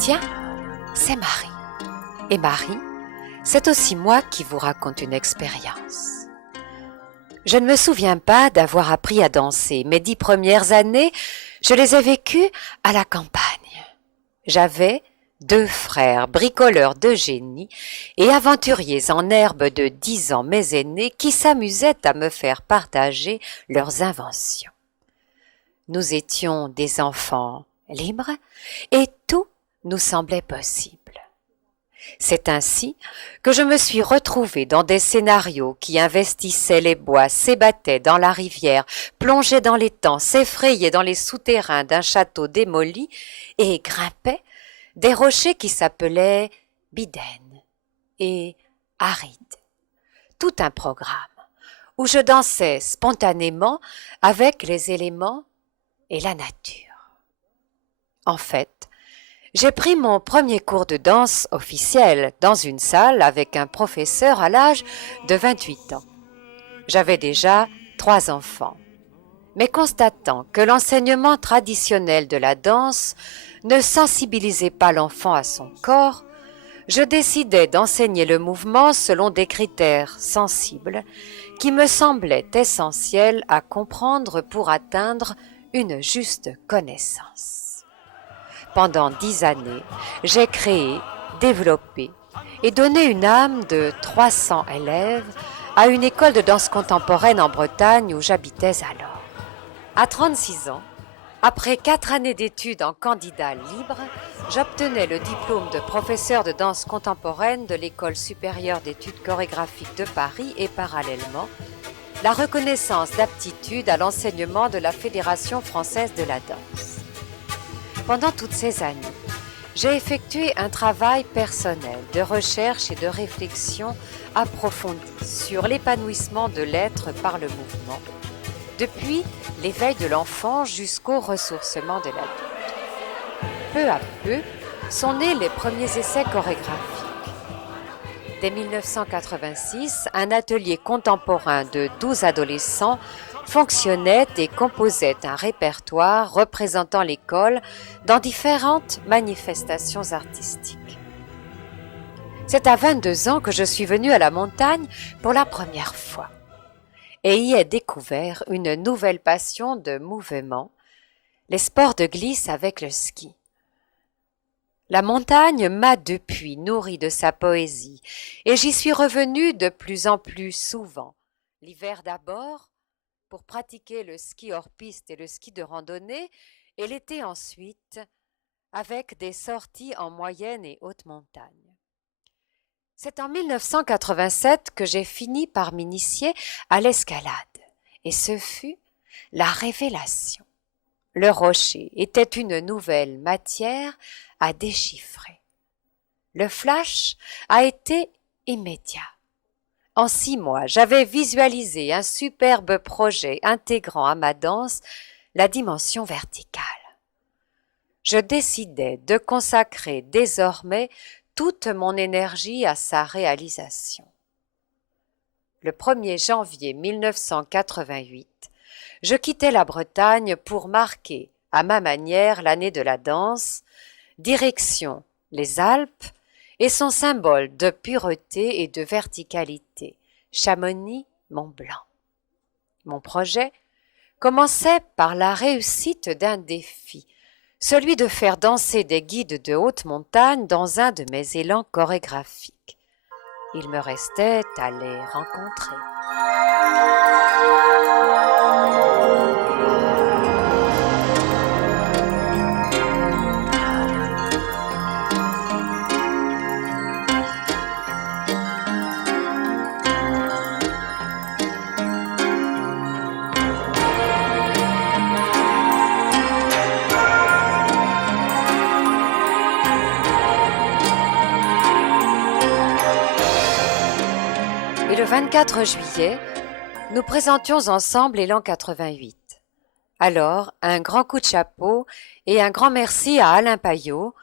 Tiens, c'est Marie. Et Marie, c'est aussi moi qui vous raconte une expérience. Je ne me souviens pas d'avoir appris à danser. Mes 10 premières années, je les ai vécues à la campagne. J'avais 2 frères, bricoleurs de génie et aventuriers en herbe de 10 ans, mes aînés, qui s'amusaient à me faire partager leurs inventions. Nous étions des enfants libres et tout nous semblait possible. C'est ainsi que je me suis retrouvée dans des scénarios qui investissaient les bois, s'ébattaient dans la rivière, plongeaient dans l'étang, s'effrayaient dans les souterrains d'un château démoli et grimpaient des rochers qui s'appelaient Biden et Arides. Tout un programme où je dansais spontanément avec les éléments et la nature. En fait, j'ai pris mon premier cours de danse officiel dans une salle avec un professeur à l'âge de 28 ans. J'avais déjà 3 enfants. Mais constatant que l'enseignement traditionnel de la danse ne sensibilisait pas l'enfant à son corps, je décidai d'enseigner le mouvement selon des critères sensibles qui me semblaient essentiels à comprendre pour atteindre une juste connaissance. Pendant 10 années, j'ai créé, développé et donné une âme de 300 élèves à une école de danse contemporaine en Bretagne où j'habitais alors. À 36 ans, après 4 années d'études en candidat libre, j'obtenais le diplôme de professeur de danse contemporaine de l'École supérieure d'études chorégraphiques de Paris et parallèlement, la reconnaissance d'aptitude à l'enseignement de la Fédération française de la danse. Pendant toutes ces années, j'ai effectué un travail personnel de recherche et de réflexion approfondie sur l'épanouissement de l'être par le mouvement, depuis l'éveil de l'enfant jusqu'au ressourcement de l'adulte. Peu à peu sont nés les premiers essais chorégraphiques. Dès 1986, un atelier contemporain de 12 adolescents fonctionnait et composait un répertoire représentant l'école dans différentes manifestations artistiques. C'est à 22 ans que je suis venue à la montagne pour la première fois et y ai découvert une nouvelle passion de mouvement, les sports de glisse avec le ski. La montagne m'a depuis nourrie de sa poésie et j'y suis revenue de plus en plus souvent, l'hiver d'abord, pour pratiquer le ski hors piste et le ski de randonnée, et l'été ensuite, avec des sorties en moyenne et haute montagne. C'est en 1987 que j'ai fini par m'initier à l'escalade, et ce fut la révélation. Le rocher était une nouvelle matière à déchiffrer. Le flash a été immédiat. En 6 mois, j'avais visualisé un superbe projet intégrant à ma danse la dimension verticale. Je décidai de consacrer désormais toute mon énergie à sa réalisation. Le 1er janvier 1988, je quittai la Bretagne pour marquer, à ma manière, l'année de la danse, direction les Alpes, et son symbole de pureté et de verticalité, Chamonix-Mont-Blanc. Mon projet commençait par la réussite d'un défi, celui de faire danser des guides de haute montagne dans un de mes élans chorégraphiques. Il me restait à les rencontrer. Et le 24 juillet, nous présentions ensemble l'élan 88. Alors, un grand coup de chapeau et un grand merci à Alain Payot,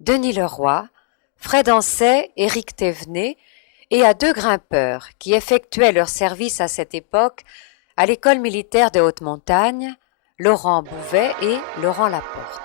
Denis Leroy, Fred Ancet, Éric Thévenet et à 2 grimpeurs qui effectuaient leur service à cette époque à l'école militaire de haute montagne, Laurent Bouvet et Laurent Laporte.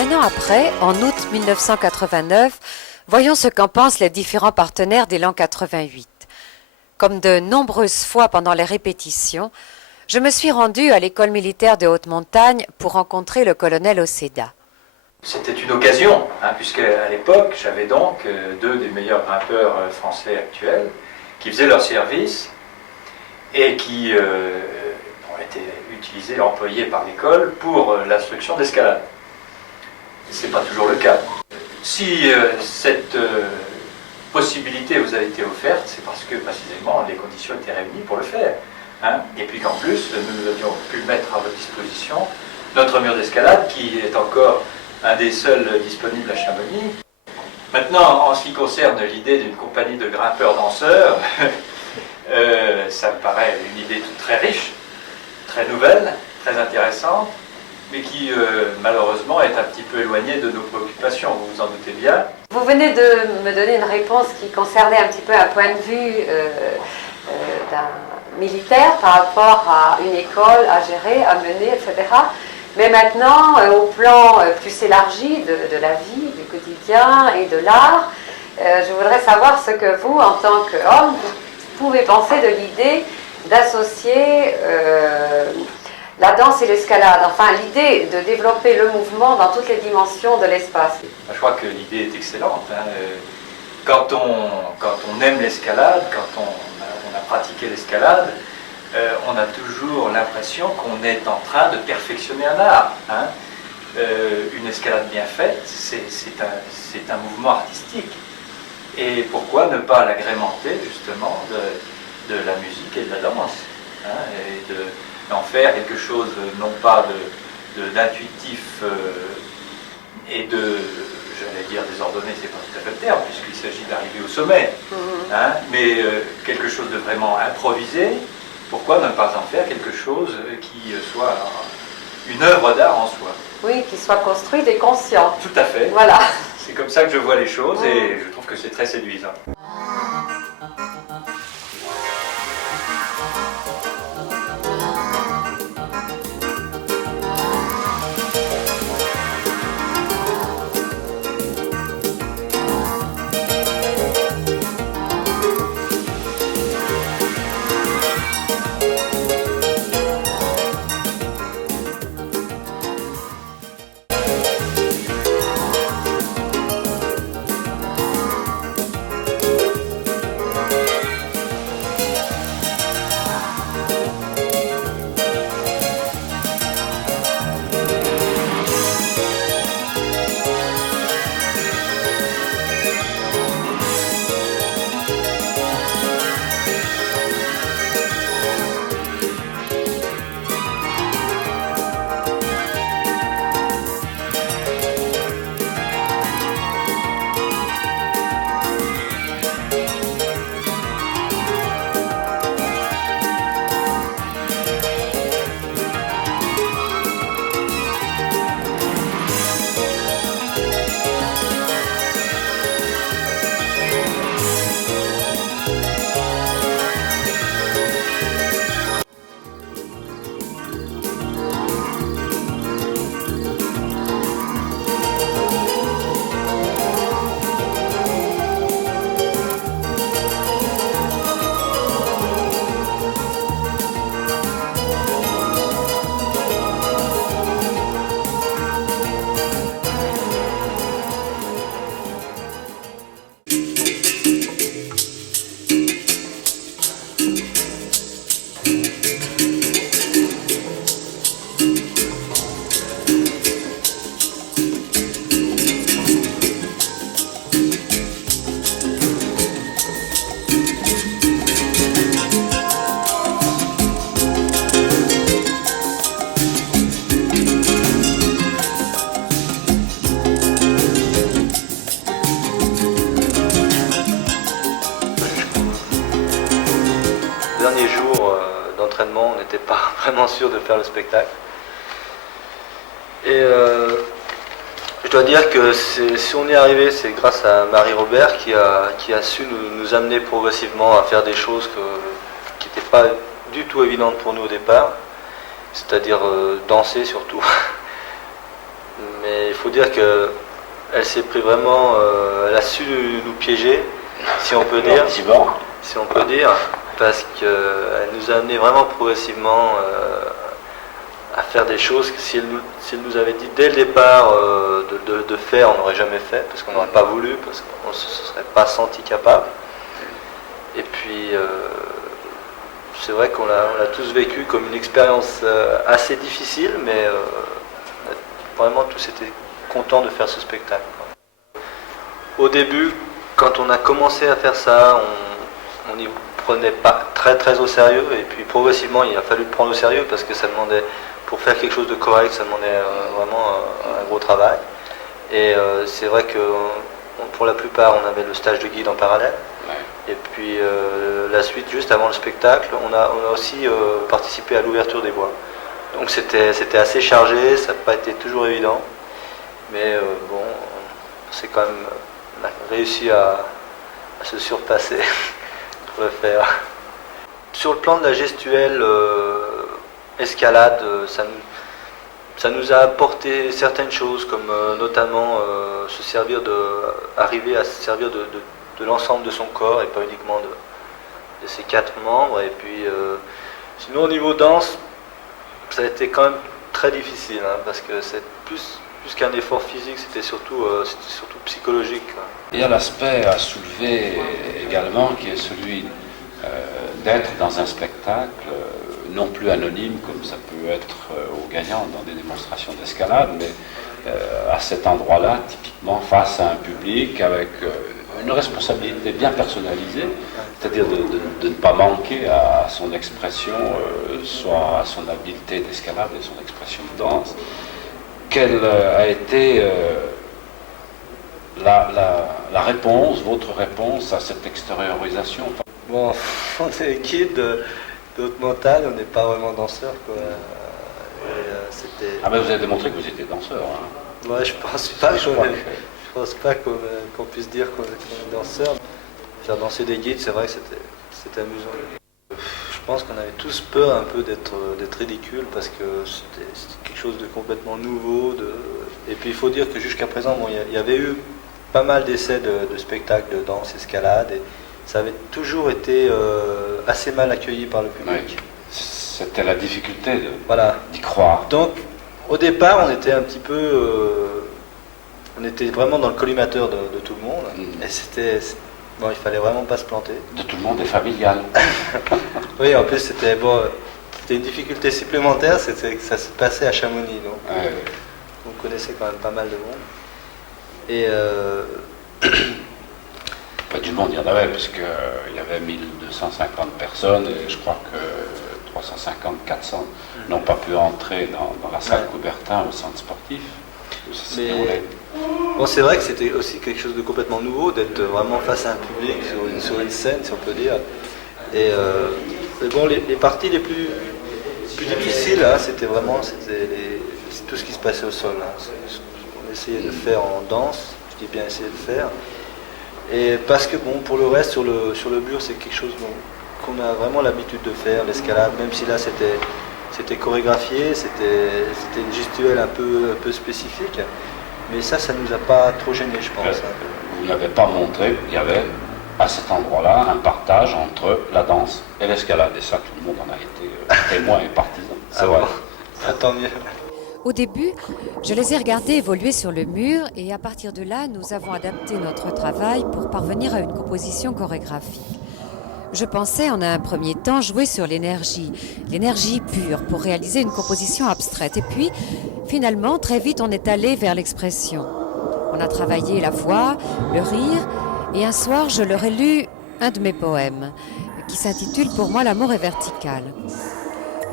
Un an après, en août 1989, voyons ce qu'en pensent les différents partenaires d'Élan 88. Comme de nombreuses fois pendant les répétitions, je me suis rendue à l'école militaire de Haute-Montagne pour rencontrer le colonel Océda. C'était une occasion, puisque à l'époque, j'avais donc deux des meilleurs grimpeurs français actuels qui faisaient leur service et qui ont été utilisés, employés par l'école pour l'instruction d'escalade. Ce n'est pas toujours le cas. Si cette possibilité vous a été offerte, c'est parce que précisément les conditions étaient réunies pour le faire. Et puis qu'en plus, nous avions pu mettre à votre disposition notre mur d'escalade qui est encore un des seuls disponibles à Chamonix. Maintenant, en ce qui concerne l'idée d'une compagnie de grimpeurs-danseurs, ça me paraît une idée très riche, très nouvelle, très intéressante, mais qui malheureusement est un petit peu éloignée de nos préoccupations, vous vous en doutez bien. Vous venez de me donner une réponse qui concernait un petit peu un point de vue d'un militaire par rapport à une école à gérer, à mener, etc. Mais maintenant, au plan plus élargi de la vie, du quotidien et de l'art, je voudrais savoir ce que vous, en tant qu'homme, vous pouvez penser de l'idée d'associer la danse et l'escalade, enfin l'idée de développer le mouvement dans toutes les dimensions de l'espace. Je crois que l'idée est excellente. Quand on aime l'escalade, quand on a pratiqué l'escalade, on a toujours l'impression qu'on est en train de perfectionner un art. Une escalade bien faite, c'est un mouvement artistique. Et pourquoi ne pas l'agrémenter justement de la musique et de la danse, et d'en faire quelque chose non pas d'intuitif et j'allais dire désordonné, c'est pas tout à fait le terme, puisqu'il s'agit d'arriver au sommet, mais quelque chose de vraiment improvisé. Pourquoi ne pas en faire quelque chose qui soit une œuvre d'art en soi? Oui, qui soit construite et consciente. Tout à fait. Voilà. C'est comme ça que je vois les choses et je trouve que c'est très séduisant. totalement sûr de faire le spectacle. Et je dois dire que si on y est arrivé, c'est grâce à Marie-Robert qui a su nous amener progressivement à faire des choses qui n'étaient pas du tout évidentes pour nous au départ, c'est-à-dire danser surtout. Mais il faut dire qu'elle s'est pris vraiment, elle a su nous piéger, si on peut dire. Parce qu'elle nous a amené vraiment progressivement à faire des choses que si elle nous avait dit dès le départ de faire, on n'aurait jamais fait, parce qu'on n'aurait pas voulu, parce qu'on ne se serait pas senti capable. Et puis, c'est vrai qu'on l'a tous vécu comme une expérience assez difficile, mais vraiment tous étaient contents de faire ce spectacle. Au début, quand on a commencé à faire ça, on n'y prenait pas très au sérieux, et puis progressivement il a fallu le prendre au sérieux parce que ça demandait, pour faire quelque chose de correct, ça demandait vraiment un gros travail. Et c'est vrai que pour la plupart on avait le stage de guide en parallèle. Ouais. Et puis la suite, juste avant le spectacle, on a aussi participé à l'ouverture des bois. Donc c'était assez chargé, ça n'a pas été toujours évident, mais bon, c'est quand même, on a réussi à se surpasser pour le faire. Sur le plan de la gestuelle escalade, ça nous a apporté certaines choses, comme notamment arriver à se servir de l'ensemble de son corps et pas uniquement de ses 4 membres. Et puis sinon au niveau danse, ça a été quand même très difficile, hein, parce que c'est plus qu'un effort physique, c'était surtout psychologique. Il y a l'aspect à soulever également qui est celui d'être dans un spectacle non plus anonyme comme ça peut être aux gagnants dans des démonstrations d'escalade, mais à cet endroit-là, typiquement face à un public avec une responsabilité bien personnalisée, c'est-à-dire de ne pas manquer à son expression, soit à son habileté d'escalade et son expression de danse. Quelle a été la réponse, votre réponse à cette extériorisation? Bon, on est guide de haute montagne, on n'est pas vraiment danseur, quoi. Ah ben vous avez démontré que vous étiez danseur. Hein. Ouais, je pense pas qu'on puisse dire qu'on est danseur. Faire danser des guides, c'est vrai que c'était amusant. Je pense qu'on avait tous peur un peu d'être ridicule parce que c'était quelque chose de complètement nouveau. Et puis il faut dire que jusqu'à présent, bon, il y avait eu pas mal d'essais de spectacles de danse, escalade, et ça avait toujours été assez mal accueilli par le public. Oui. C'était la difficulté d'y croire. Donc au départ, on était un petit peu... on était vraiment dans le collimateur de tout le monde. Et bon, il fallait vraiment pas se planter. De tout le monde et familial. Oui, en plus c'était une difficulté supplémentaire, c'était que ça se passait à Chamonix, donc on connaissait quand même pas mal de monde. Et pas du monde, il y en avait, puisqu'il y avait 1250 personnes, et je crois que 350-400 n'ont pas pu entrer dans la salle Coubertin au centre sportif. Mais bon, c'est vrai que c'était aussi quelque chose de complètement nouveau, d'être vraiment face à un public, sur une scène, si on peut dire. Et mais bon, les parties les plus difficiles, hein, c'était tout ce qui se passait au sol. Hein. On essayait de faire en danse, je dis bien essayer de faire. Et parce que bon, pour le reste, sur le mur, c'est quelque chose qu'on a vraiment l'habitude de faire, l'escalade, même si là c'était chorégraphié, c'était une gestuelle un peu spécifique. Mais ça nous a pas trop gêné, je pense. Vous n'avez pas montré qu'il y avait à cet endroit-là un partage entre la danse et l'escalade. Et ça, tout le monde en a été témoin et partisan. C'est vrai. Tant mieux. Au début, je les ai regardés évoluer sur le mur et à partir de là, nous avons adapté notre travail pour parvenir à une composition chorégraphique. Je pensais en un premier temps jouer sur l'énergie pure pour réaliser une composition abstraite. Et puis, finalement, très vite, on est allé vers l'expression. On a travaillé la voix, le rire, et un soir, je leur ai lu un de mes poèmes, qui s'intitule « Pour moi, l'amour est vertical ».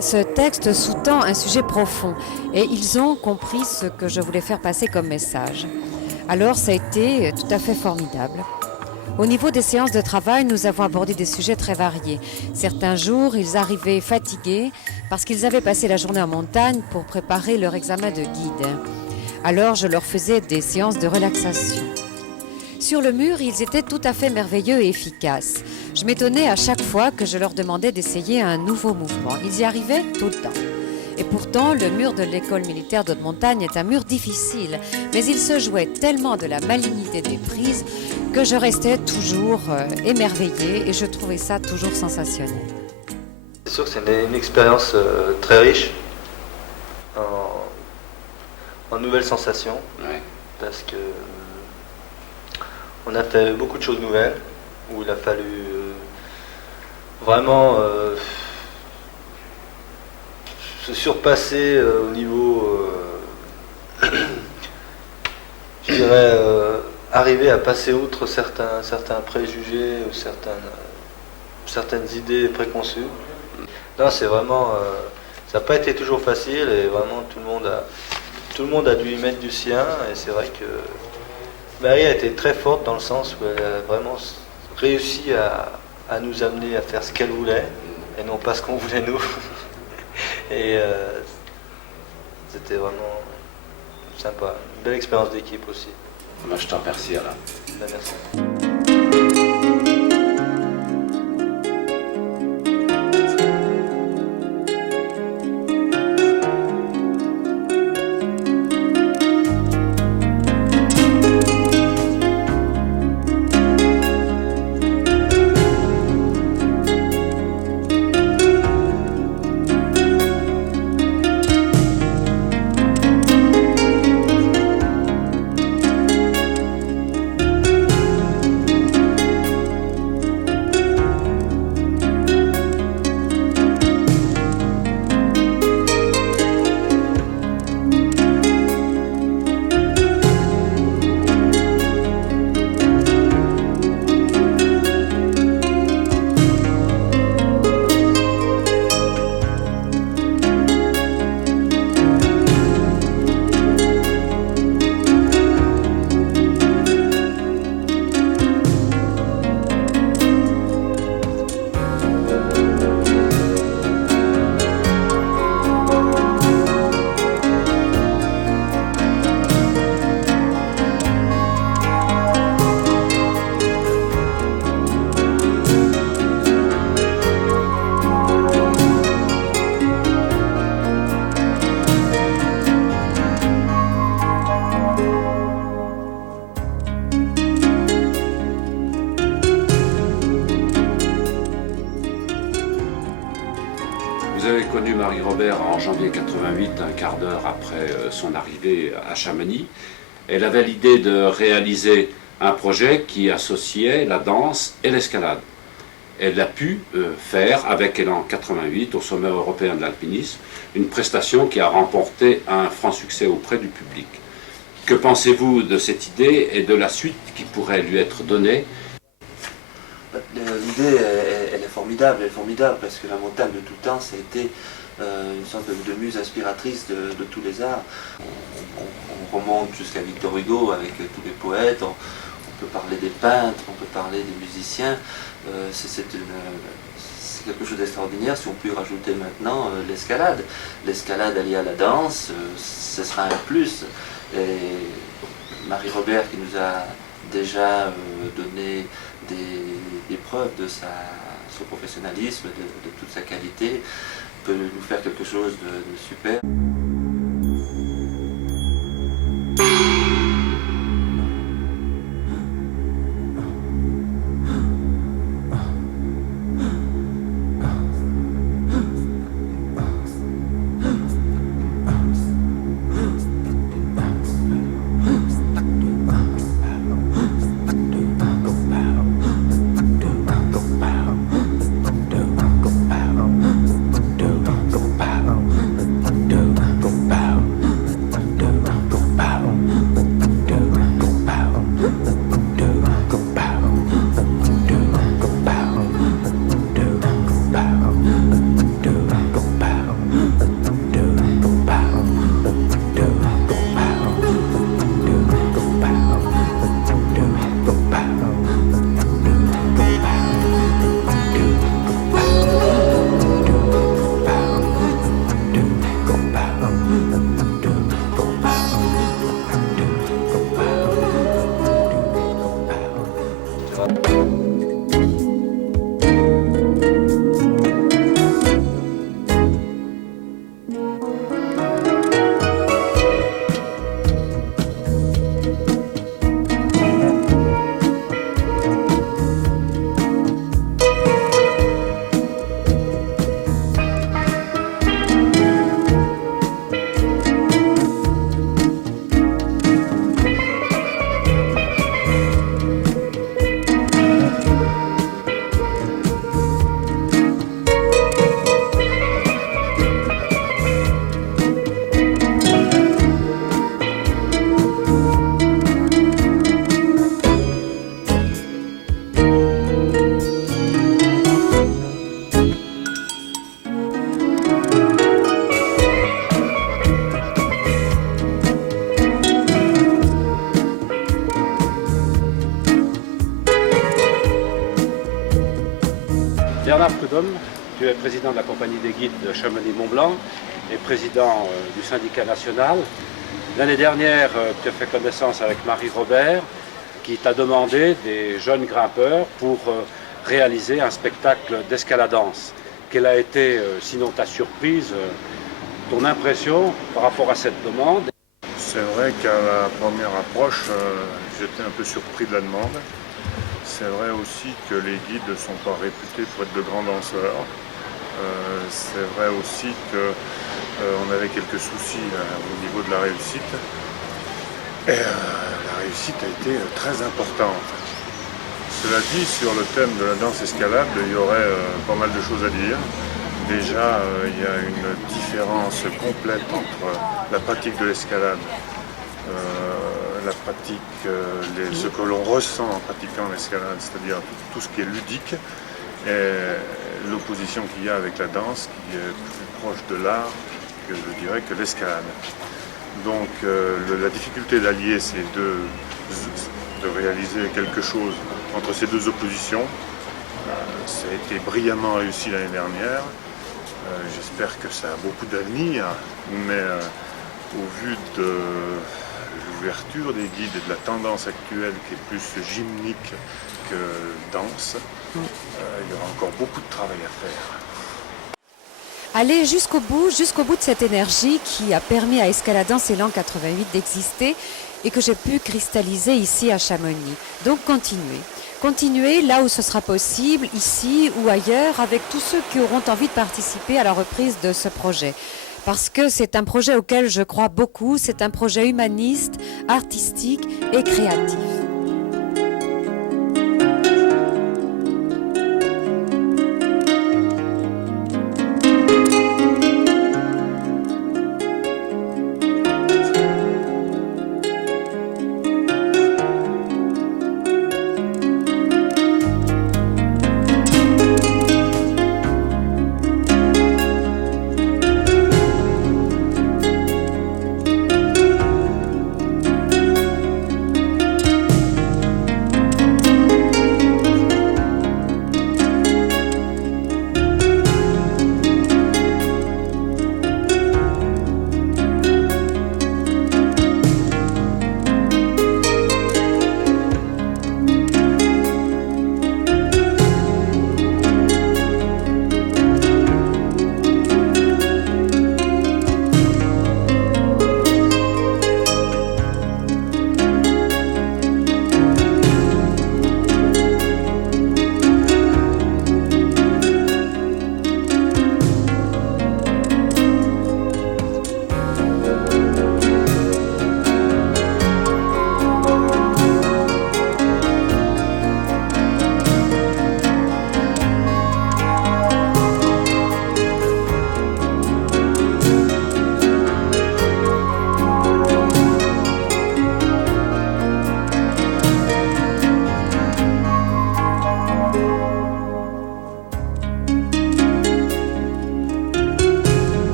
Ce texte sous-tend un sujet profond, et ils ont compris ce que je voulais faire passer comme message. Alors, ça a été tout à fait formidable. Au niveau des séances de travail, nous avons abordé des sujets très variés. Certains jours, ils arrivaient fatigués parce qu'ils avaient passé la journée en montagne pour préparer leur examen de guide. Alors, je leur faisais des séances de relaxation. Sur le mur, ils étaient tout à fait merveilleux et efficaces. Je m'étonnais à chaque fois que je leur demandais d'essayer un nouveau mouvement. Ils y arrivaient tout le temps. Et pourtant, le mur de l'école militaire d'haute montagne est un mur difficile, mais il se jouait tellement de la malignité des prises que je restais toujours émerveillée et je trouvais ça toujours sensationnel. C'est sûr que c'est une expérience très riche en nouvelles sensations, Ouais. parce que on a fait beaucoup de choses nouvelles, où il a fallu vraiment se surpasser au niveau, je dirais, arriver à passer outre certains préjugés ou certaines idées préconçues. Non, c'est vraiment, ça n'a pas été toujours facile et vraiment tout le monde a dû y mettre du sien, et c'est vrai que Marie a été très forte dans le sens où elle a vraiment réussi à nous amener à faire ce qu'elle voulait et non pas ce qu'on voulait nous. Et c'était vraiment sympa. Une belle expérience d'équipe aussi. Moi, je te remercie, Alain. Ben, merci. Vous avez connu Marie-Robert en janvier 88, un quart d'heure après son arrivée à Chamonix. Elle avait l'idée de réaliser un projet qui associait la danse et l'escalade. Elle a pu faire avec elle en 88 au sommet européen de l'alpinisme une prestation qui a remporté un franc succès auprès du public. Que pensez-vous de cette idée et de la suite qui pourrait lui être donnée? L'idée, elle est formidable parce que la montagne de tout temps, ça a été une sorte de muse inspiratrice de tous les arts. On remonte jusqu'à Victor Hugo avec tous les poètes, on peut parler des peintres, on peut parler des musiciens. C'est quelque chose d'extraordinaire. Si on peut y rajouter maintenant l'escalade. L'escalade alliée à la danse, ce sera un plus. Et Marie-Robert qui nous a déjà donné des preuves de son professionnalisme, de toute sa qualité, peut nous faire quelque chose de super. Prudhomme, tu es président de la compagnie des guides de Chamonix-Mont-Blanc et président du syndicat national. L'année dernière, tu as fait connaissance avec Marie Robert qui t'a demandé des jeunes grimpeurs pour réaliser un spectacle d'escaladance. Quelle a été, sinon ta surprise, ton impression par rapport à cette demande? C'est vrai qu'à la première approche, j'étais un peu surpris de la demande. C'est vrai aussi que les guides ne sont pas réputés pour être de grands danseurs. C'est vrai aussi qu'on avait quelques soucis au niveau de la réussite. Et la réussite a été très importante. Cela dit, sur le thème de la danse escalade, il y aurait pas mal de choses à dire. Déjà, il y a une différence complète entre la pratique de l'escalade, la pratique, ce que l'on ressent en pratiquant l'escalade, c'est-à-dire tout ce qui est ludique, et l'opposition qu'il y a avec la danse, qui est plus proche de l'art que je dirais que l'escalade. Donc la difficulté d'allier ces deux, de réaliser quelque chose entre ces deux oppositions, ça a été brillamment réussi l'année dernière. J'espère que ça a beaucoup d'avenir, mais au vu de l'ouverture des guides et de la tendance actuelle qui est plus gymnique que danse, il y aura encore beaucoup de travail à faire. Aller jusqu'au bout de cette énergie qui a permis à Escaladance Élan 88 d'exister et que j'ai pu cristalliser ici à Chamonix. Donc continuer là où ce sera possible, ici ou ailleurs, avec tous ceux qui auront envie de participer à la reprise de ce projet. Parce que c'est un projet auquel je crois beaucoup, c'est un projet humaniste, artistique et créatif.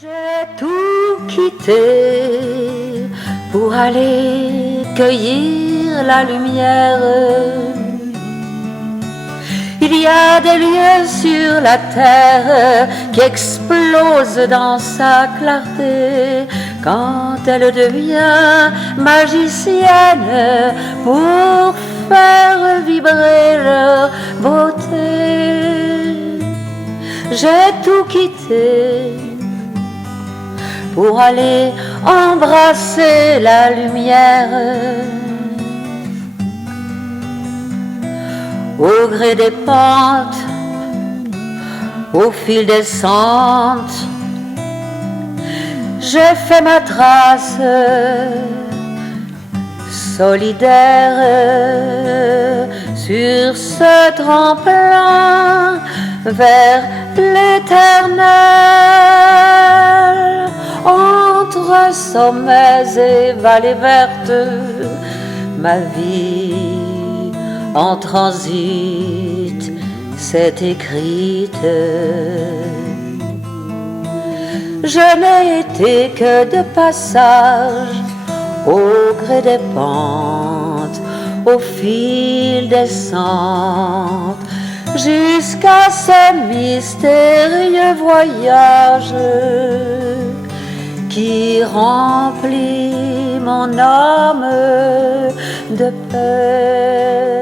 J'ai tout quitté pour aller cueillir la lumière. Il y a des lieux sur la terre qui explosent dans sa clarté quand elle devient magicienne pour faire vibrer leur beauté. J'ai tout quitté pour aller embrasser la lumière. Au gré des pentes, au fil des sentes, j'ai fait ma trace solidaire sur ce tremplin vers l'éternel. Entre sommets et vallées vertes, ma vie en transit s'est écrite. Je n'ai été que de passage au gré des pentes, au fil des sentes, jusqu'à ce mystérieux voyage qui remplit mon âme de paix.